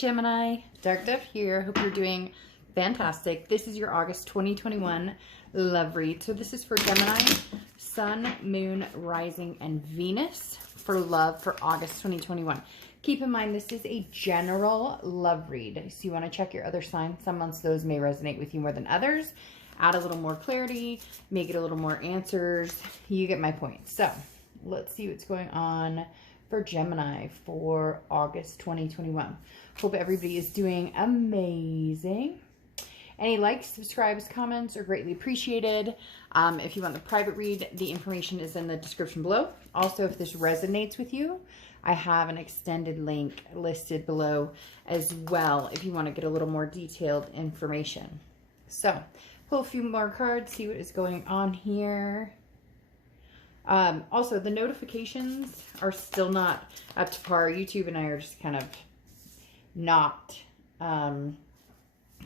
Gemini, Dark Dove here. Hope you're doing fantastic. This is your August 2021 love read. So this is for Gemini, Sun, Moon, Rising, and Venus for love for August 2021. Keep in mind, this is a general love read. So you want to check your other signs. Some months those may resonate with you more than others. Add a little more clarity, make it a little more answers. You get my point. So let's see what's going on for Gemini for August 2021. Hope everybody is doing amazing. Any likes, subscribes, comments are greatly appreciated. If you want the private read, the information is in the description below. Also, if this resonates with you, I have an extended link listed below as well if you want to get a little more detailed information. So, pull a few more cards, see what is going on here. Also, the notifications are still not up to par. YouTube and I are just kind of not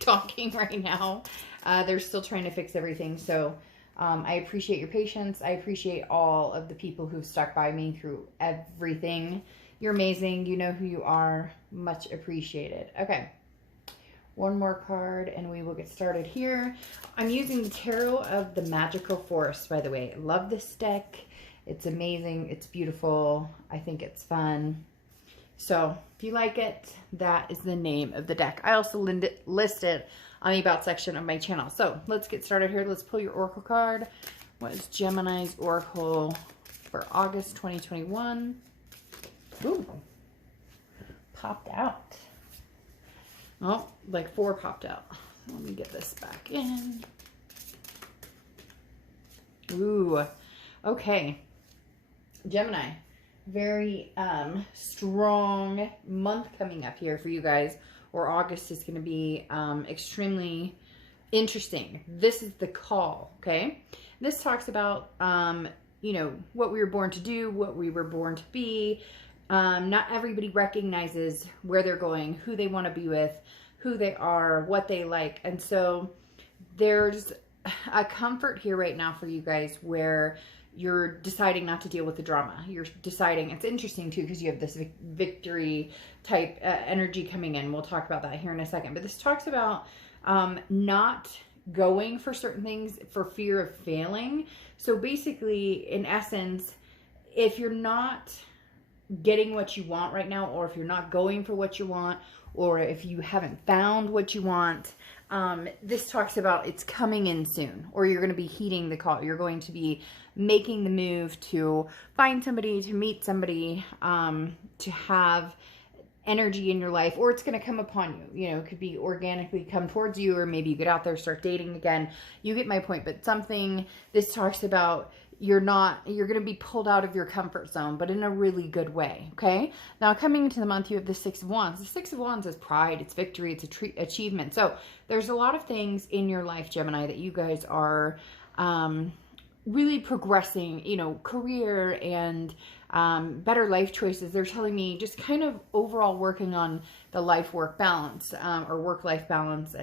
talking right now. They're still trying to fix everything. So I appreciate your patience. I appreciate all of the people who've stuck by me through everything. You're amazing. You know who you are. Much appreciated. Okay. One more card and we will get started here. I'm using the Tarot of the Magical Forest, by the way. I love this deck. It's amazing. It's beautiful. I think it's fun. So if you like it, that is the name of the deck. I also list it on the About section of my channel. So let's get started here. Let's pull your Oracle card. What is Gemini's Oracle for August 2021? Ooh, popped out. Oh, like 4 popped out. Let me get this back in. Ooh, okay. Gemini, very strong month coming up here for you guys, or August is going to be extremely interesting. This is the call, okay? This talks about, you know, what we were born to do, what we were born to be. Not everybody recognizes where they're going, who they want to be with, who they are, what they like. And so there's a comfort here right now for you guys where you're deciding not to deal with the drama. You're deciding, it's interesting too, because you have this victory type energy coming in. We'll talk about that here in a second. But this talks about not going for certain things for fear of failing. So basically, in essence, if you're not getting what you want right now, or if you're not going for what you want, or if you haven't found what you want, this talks about it's coming in soon, or you're going to be heeding the call. You're going to be making the move to find somebody, to meet somebody, to have energy in your life, or it's going to come upon you. You know, it could be organically come towards you, or maybe you get out there, start dating again. You get my point. But something, this talks about you're going to be pulled out of your comfort zone, but in a really good way, okay? Now, coming into the month, you have the Six of Wands. The Six of Wands is pride, it's victory, it's achievement. So there's a lot of things in your life, Gemini, that you guys are really progressing, you know, career and better life choices. They're telling me just kind of overall working on the life-work balance, or work-life balance,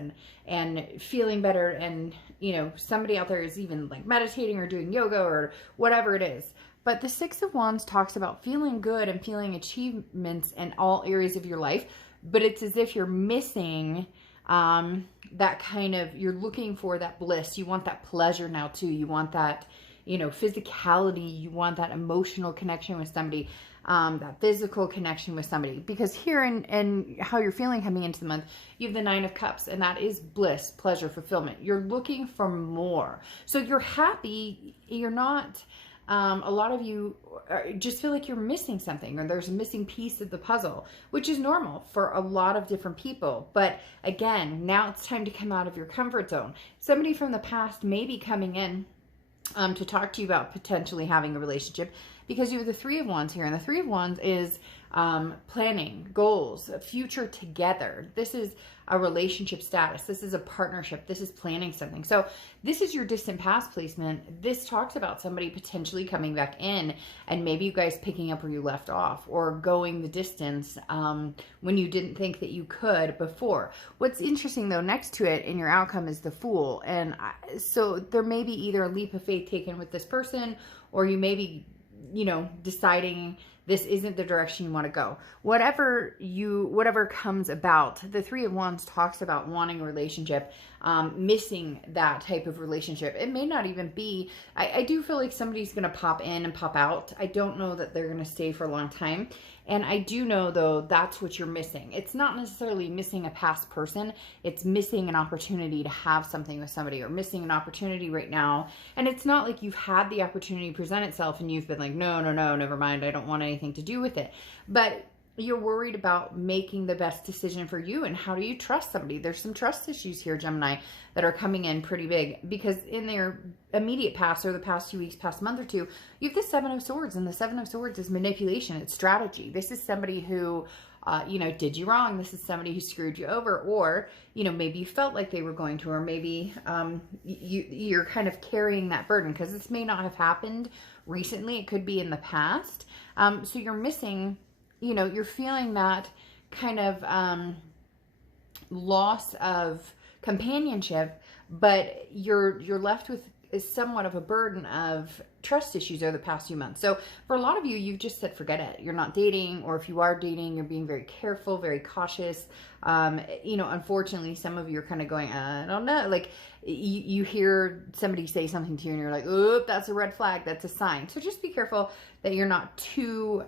and feeling better. And, you know, somebody out there is even like meditating or doing yoga or whatever it is. But the Six of Wands talks about feeling good and feeling achievements in all areas of your life. But it's as if you're missing that kind of, you're looking for that bliss. You want that pleasure now too. You want that, you know, physicality. You want that emotional connection with somebody, that physical connection with somebody. Because here in how you're feeling coming into the month, you have the Nine of Cups, and that is bliss, pleasure, fulfillment. You're looking for more. So you're happy. You're not, a lot of you just feel like you're missing something, or there's a missing piece of the puzzle, which is normal for a lot of different people. But again, now it's time to come out of your comfort zone. Somebody from the past may be coming in to talk to you about potentially having a relationship, because you have the Three of Wands here, and the Three of Wands is planning, goals, a future together. This is a relationship status. This is a partnership. This is planning something. So this is your distant past placement. This talks about somebody potentially coming back in, and maybe you guys picking up where you left off, or going the distance when you didn't think that you could before. What's interesting though, next to it in your outcome is the Fool. And so there may be either a leap of faith taken with this person, or you may be, you know, deciding this isn't the direction you want to go. Whatever comes about, the Three of Wands talks about wanting a relationship, missing that type of relationship. It may not even be, I do feel like somebody's going to pop in and pop out. I don't know that they're going to stay for a long time. And I do know, though, that's what you're missing. It's not necessarily missing a past person. It's missing an opportunity to have something with somebody, or missing an opportunity right now. And it's not like you've had the opportunity present itself and you've been like, no, never mind. I don't want anything to do with it. But you're worried about making the best decision for you. And how do you trust somebody? There's some trust issues here, Gemini, that are coming in pretty big, because in their immediate past, or the past few weeks, past month or two, you have the Seven of Swords, and the Seven of Swords is manipulation. It's strategy. This is somebody who, did you wrong. This is somebody who screwed you over, or, maybe you felt like they were going to, or maybe you're kind of carrying that burden, because this may not have happened recently. It could be in the past. So you're missing, you're feeling that kind of loss of companionship, but you're left with somewhat of a burden of trust issues over the past few months. So for a lot of you, you've just said, forget it. You're not dating, or if you are dating, you're being very careful, very cautious. Unfortunately, some of you are kind of going, I don't know. Like you hear somebody say something to you and you're like, oh, that's a red flag. That's a sign. So just be careful that you're not too,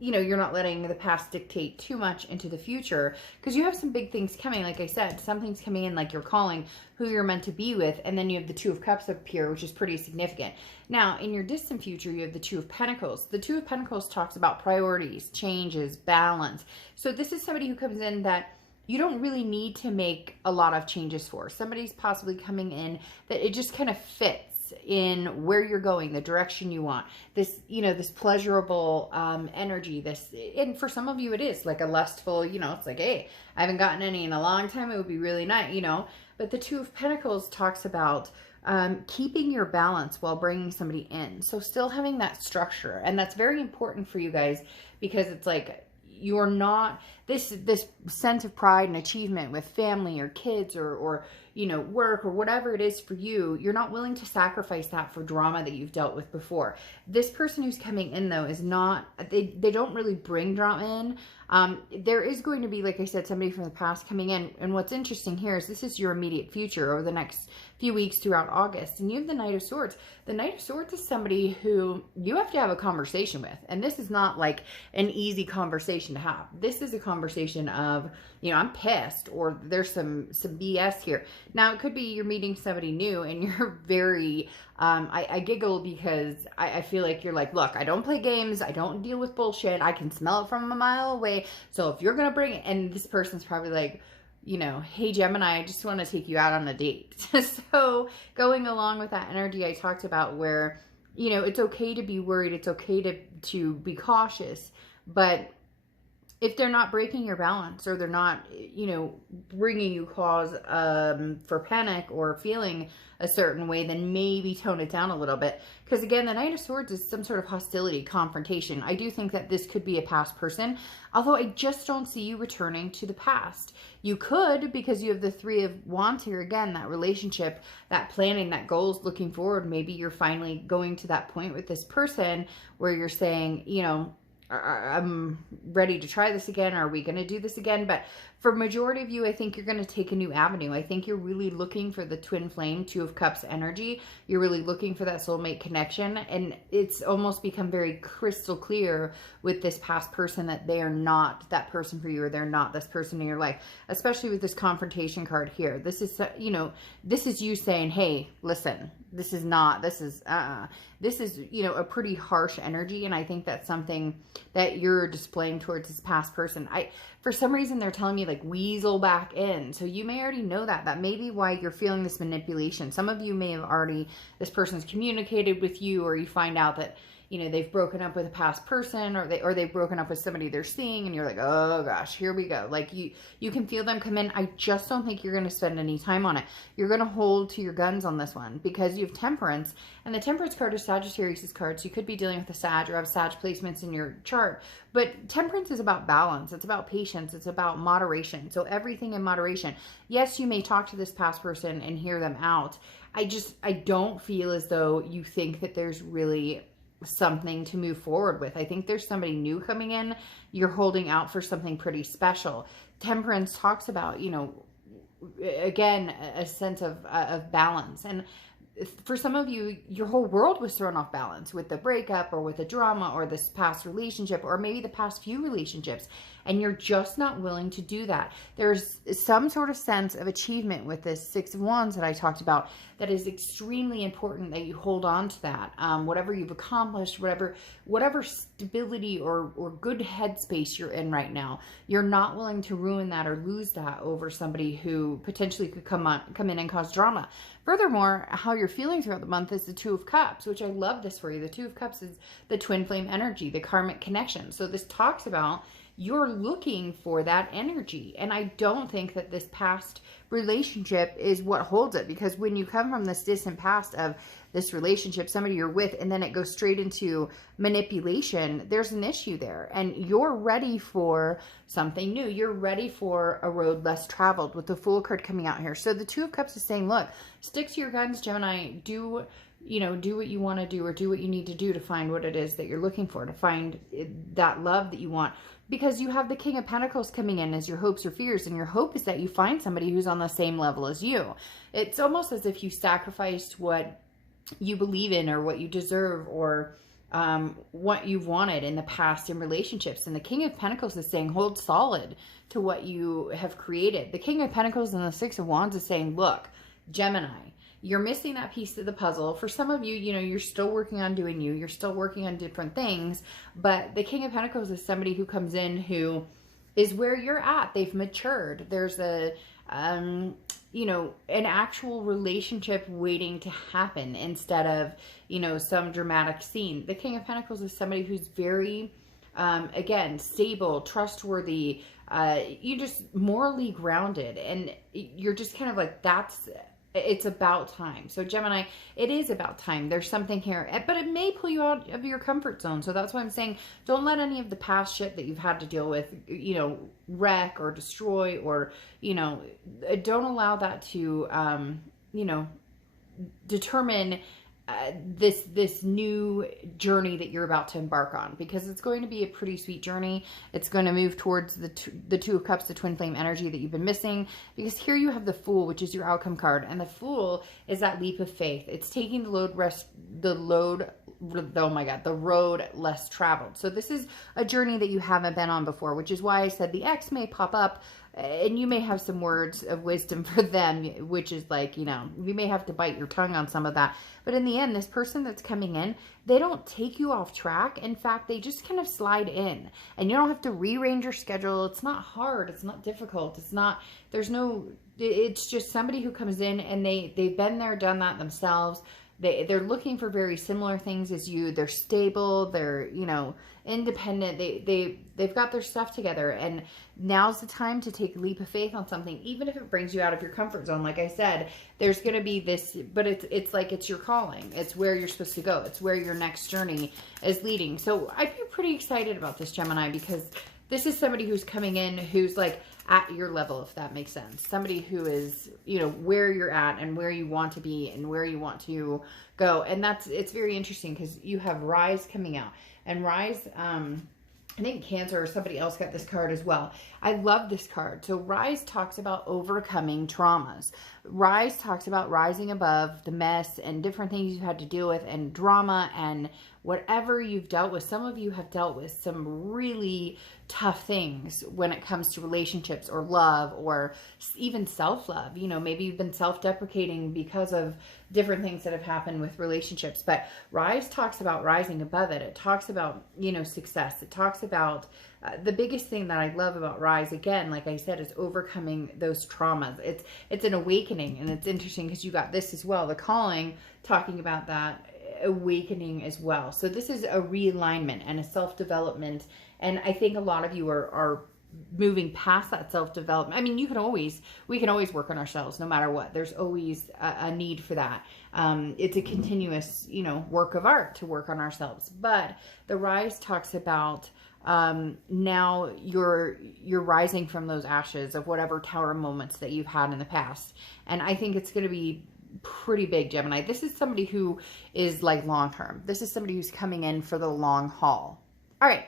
you're not letting the past dictate too much into the future, because you have some big things coming. Like I said, something's coming in, like you're calling who you're meant to be with. And then you have the Two of Cups up here, which is pretty significant. Now, in your distant future, you have the Two of Pentacles. The Two of Pentacles talks about priorities, changes, balance. So this is somebody who comes in that you don't really need to make a lot of changes for. Somebody's possibly coming in that it just kind of fits in where you're going, the direction you want. This, this pleasurable energy, and for some of you it is like a lustful, it's like, hey, I haven't gotten any in a long time. It would be really nice, But the Two of Pentacles talks about keeping your balance while bringing somebody in. So still having that structure. And that's very important for you guys, because it's like, you're not this sense of pride and achievement with family or kids or work or whatever it is for you. You're not willing to sacrifice that for drama that you've dealt with before. This person who's coming in, though, is not, they don't really bring drama in. There is going to be, like I said, somebody from the past coming in. And what's interesting here is this is your immediate future over the next few weeks throughout August. And you have the Knight of Swords. The Knight of Swords is somebody who you have to have a conversation with. And this is not like an easy conversation to have. This is a conversation of, I'm pissed, or there's some BS here. Now, it could be you're meeting somebody new and you're very, I giggle because I feel like you're like, look, I don't play games. I don't deal with bullshit. I can smell it from a mile away. So if you're going to bring it, and this person's probably like, hey, Gemini, I just want to take you out on a date. So going along with that energy I talked about, where, it's okay to be worried. It's okay to be cautious, but if they're not breaking your balance, or they're not, bringing you cause for panic or feeling a certain way, then maybe tone it down a little bit. Because again, the Knight of Swords is some sort of hostility, confrontation. I do think that this could be a past person, although I just don't see you returning to the past. You could, because you have the Three of Wands here. Again, that relationship, that planning, that goals, looking forward. Maybe you're finally going to that point with this person where you're saying, I'm ready to try this again. Are we going to do this again? But for majority of you, I think you're going to take a new avenue. I think you're really looking for the twin flame, Two of Cups energy. You're really looking for that soulmate connection. And it's almost become very crystal clear with this past person that they are not that person for you, or they're not this person in your life, especially with this confrontation card here. This is, this is you saying, hey, listen, this is a pretty harsh energy. And I think that's something that you're displaying towards this past person. For some reason, they're telling me like weasel back in. So you may already know that. That may be why you're feeling this manipulation. Some of you may have already, this person's communicated with you, or you find out that, they've broken up with a past person, or they've broken up with somebody they're seeing, and you're like, oh gosh, here we go. Like you can feel them come in. I just don't think you're going to spend any time on it. You're going to hold to your guns on this one, because you have Temperance, and the Temperance card is Sagittarius' card. So you could be dealing with a Sag, or have Sag placements in your chart. But Temperance is about balance. It's about patience. It's about moderation. So everything in moderation. Yes, you may talk to this past person and hear them out. I don't feel as though you think that there's really something to move forward with. I think there's somebody new coming in. You're holding out for something pretty special. Temperance talks about, you know, again, a sense of balance. And for some of you, your whole world was thrown off balance with the breakup or with the drama or this past relationship or maybe the past few relationships, and you're just not willing to do that. There's some sort of sense of achievement with this Six of Wands that I talked about that is extremely important that you hold on to that. Whatever you've accomplished, whatever stability or good headspace you're in right now, you're not willing to ruin that or lose that over somebody who potentially could come in and cause drama. Furthermore, how you're feeling throughout the month is the Two of Cups, which I love this for you. The Two of Cups is the twin flame energy, the karmic connection. So this talks about you're looking for that energy. And I don't think that this past relationship is what holds it, because when you come from this distant past of this relationship, somebody you're with, and then it goes straight into manipulation, there's an issue there. And you're ready for something new. You're ready for a road less traveled with the Fool card coming out here. So the Two of Cups is saying, look, stick to your guns, Gemini. Do what you want to do, or do what you need to do to find what it is that you're looking for, to find that love that you want. Because you have the King of Pentacles coming in as your hopes or fears, and your hope is that you find somebody who's on the same level as you. It's almost as if you sacrificed what you believe in or what you deserve or what you've wanted in the past in relationships. And the King of Pentacles is saying, hold solid to what you have created. The King of Pentacles and the Six of Wands is saying, look, Gemini, you're missing that piece of the puzzle. For some of you, you know, you're still working on doing you. You're still working on different things. But the King of Pentacles is somebody who comes in who is where you're at. They've matured. There's a, you know, an actual relationship waiting to happen instead of, you know, some dramatic scene. The King of Pentacles is somebody who's very, again, stable, trustworthy, you just morally grounded. And you're just kind of like, it's about time. So Gemini, it is about time. There's something here, but it may pull you out of your comfort zone. So that's why I'm saying, don't let any of the past shit that you've had to deal with, you know, wreck or destroy, or, you know, don't allow that to, you know, determine this new journey that you're about to embark on, because it's going to be a pretty sweet journey. It's going to move towards the Two of Cups, the twin flame energy that you've been missing, because here you have the Fool, which is your outcome card, and the Fool is that leap of faith. It's taking the road less traveled. So this is a journey that you haven't been on before, which is why I said the X may pop up and you may have some words of wisdom for them, which is like, you know, you may have to bite your tongue on some of that. But in the end, this person that's coming in, they don't take you off track. In fact, they just kind of slide in, and you don't have to rearrange your schedule. It's not hard. It's not difficult. It's just somebody who comes in and they've been there, done that themselves. They're looking for very similar things as you. They're stable. They're, you know, independent. They've got their stuff together, and now's the time to take a leap of faith on something, even if it brings you out of your comfort zone. Like I said, there's going to be this, but it's like it's your calling. It's where you're supposed to go. It's where your next journey is leading. So I feel pretty excited about this, Gemini, because this is somebody who's coming in who's like at your level, if that makes sense. Somebody who is, you know, where you're at and where you want to be and where you want to go. And it's very interesting because you have Rise coming out. And Rise, I think Cancer or somebody else got this card as well. I love this card. So Rise talks about overcoming traumas. Rise talks about rising above the mess and different things you've had to deal with, and drama and whatever you've dealt with. Some of you have dealt with some really tough things when it comes to relationships or love or even self-love. You know, maybe you've been self-deprecating because of different things that have happened with relationships. But Rise talks about rising above it. It talks about, you know, success. It talks about the biggest thing that I love about Rise, again, like I said, is overcoming those traumas. It's an awakening, and it's interesting because you got this as well, the Calling, talking about that awakening as well. So this is a realignment and a self-development, and I think a lot of you are moving past that self-development. I mean, we can always work on ourselves no matter what. There's always a need for that. It's a continuous, you know, work of art to work on ourselves. But the Rise talks about now you're rising from those ashes of whatever tower moments that you've had in the past. And I think it's going to be pretty big, Gemini. This is somebody who is like long term. This is somebody who's coming in for the long haul. All right.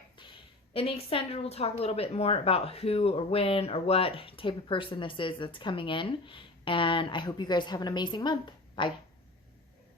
In the extended, we'll talk a little bit more about who or when or what type of person this is that's coming in. And I hope you guys have an amazing month. Bye.